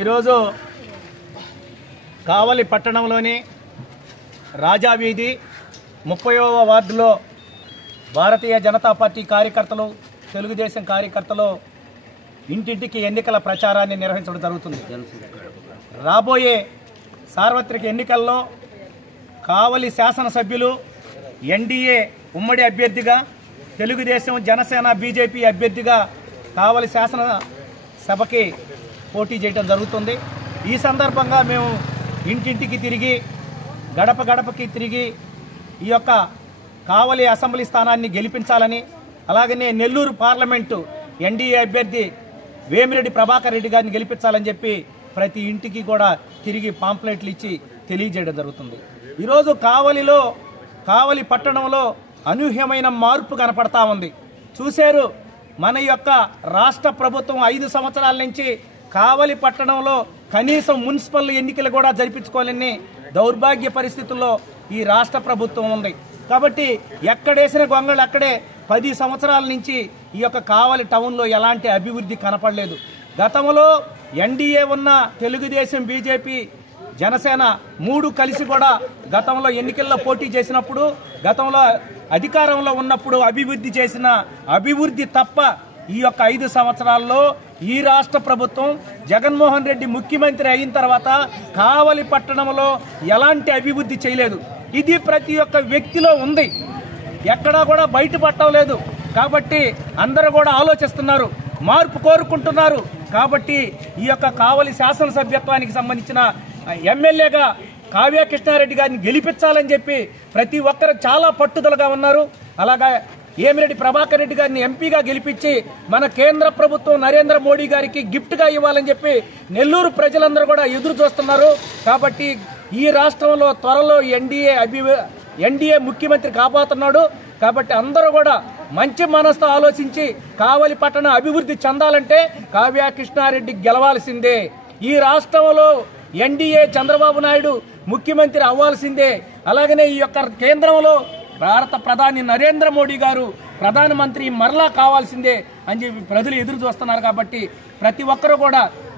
ఈరోజు కావలి పట్టణంలోని రాజా వీధి 30వ వార్డులో భారతీయ జనతా పార్టీ కార్యకర్తలు, తెలుగుదేశం కార్యకర్తలు ఇంటింటికి ఎన్నికల ప్రచారాన్ని నిర్వహించడం జరుగుతుంది. రాబోయే సార్వత్రిక ఎన్నికల్లో కావలి శాసనసభ్యులు ఎన్డీఏ ఉమ్మడి అభ్యర్థిగా, తెలుగుదేశం జనసేన బీజేపీ అభ్యర్థిగా కావలి శాసనసభకి పోటీ చేయడం జరుగుతుంది. ఈ సందర్భంగా మేము ఇంటింటికి తిరిగి, గడప గడపకి తిరిగి ఈ యొక్క కావలి అసెంబ్లీ స్థానాన్ని గెలిపించాలని, అలాగనే నెల్లూరు పార్లమెంటు ఎన్డీఏ అభ్యర్థి వేమిరెడ్డి ప్రభాకర్ రెడ్డి గారిని గెలిపించాలని చెప్పి ప్రతి ఇంటికి కూడా తిరిగి పాంప్లెట్లు ఇచ్చి తెలియజేయడం జరుగుతుంది. ఈరోజు కావలి పట్టణంలో అనూహ్యమైన మార్పు కనపడతా ఉంది. చూశారు, మన యొక్క రాష్ట్ర ప్రభుత్వం 5 సంవత్సరాల నుంచి కావలి పట్టణంలో కనీసం మున్సిపల్ ఎన్నికలు కూడా జరిపించుకోవాలని దౌర్భాగ్య పరిస్థితుల్లో ఈ రాష్ట్ర ప్రభుత్వం ఉంది. కాబట్టి ఎక్కడేసిన గొంగళ్ళు అక్కడే 10 సంవత్సరాల నుంచి ఈ యొక్క కావలి టౌన్లో ఎలాంటి అభివృద్ధి కనపడలేదు. గతంలో ఎన్డీఏ ఉన్న తెలుగుదేశం, బీజేపీ, జనసేన 3 కలిసి కూడా గతంలో ఎన్నికల్లో పోటీ చేసినప్పుడు, గతంలో అధికారంలో ఉన్నప్పుడు అభివృద్ధి చేసిన అభివృద్ధి తప్ప ఈ యొక్క 5 సంవత్సరాల్లో ఈ రాష్ట్ర ప్రభుత్వం జగన్మోహన్ రెడ్డి ముఖ్యమంత్రి అయిన తర్వాత కావలి పట్టణంలో ఎలాంటి అభివృద్ధి చేయలేదు. ఇది ప్రతి ఒక్క వ్యక్తిలో ఉంది, ఎక్కడా కూడా బయటపడలేదు. కాబట్టి అందరూ కూడా ఆలోచిస్తున్నారు, మార్పు కోరుకుంటున్నారు. కాబట్టి ఈ యొక్క కావలి శాసనసభ్యత్వానికి సంబంధించిన ఎమ్మెల్యేగా కావ్య కృష్ణారెడ్డి గారిని గెలిపించాలని చెప్పి ప్రతి ఒక్కరు చాలా పట్టుదలగా ఉన్నారు. అలాగా వేమిరెడ్డి ప్రభాకర్ రెడ్డి గారిని ఎంపీగా గెలిపించి మన కేంద్ర ప్రభుత్వం నరేంద్ర మోడీ గారికి గిఫ్ట్గా ఇవ్వాలని చెప్పి నెల్లూరు ప్రజలందరూ కూడా ఎదురు చూస్తున్నారు. కాబట్టి ఈ రాష్ట్రంలో త్వరలో ఎన్డీఏ ముఖ్యమంత్రి కాబోతున్నాడు. కాబట్టి అందరూ కూడా మంచి మనసుతో ఆలోచించి కావలి పట్టణ అభివృద్ధి చెందాలంటే కావ్య కృష్ణారెడ్డి గెలవాల్సిందే. ఈ రాష్ట్రంలో ఎన్డీఏ చంద్రబాబు నాయుడు ముఖ్యమంత్రి అవ్వాల్సిందే. అలాగనే ఈ యొక్క కేంద్రంలో భారత ప్రధాని నరేంద్ర మోడీ గారు ప్రధానమంత్రి మరలా కావాల్సిందే అని చెప్పి ప్రజలు ఎదురు చూస్తున్నారు. కాబట్టి ప్రతి ఒక్కరూ కూడా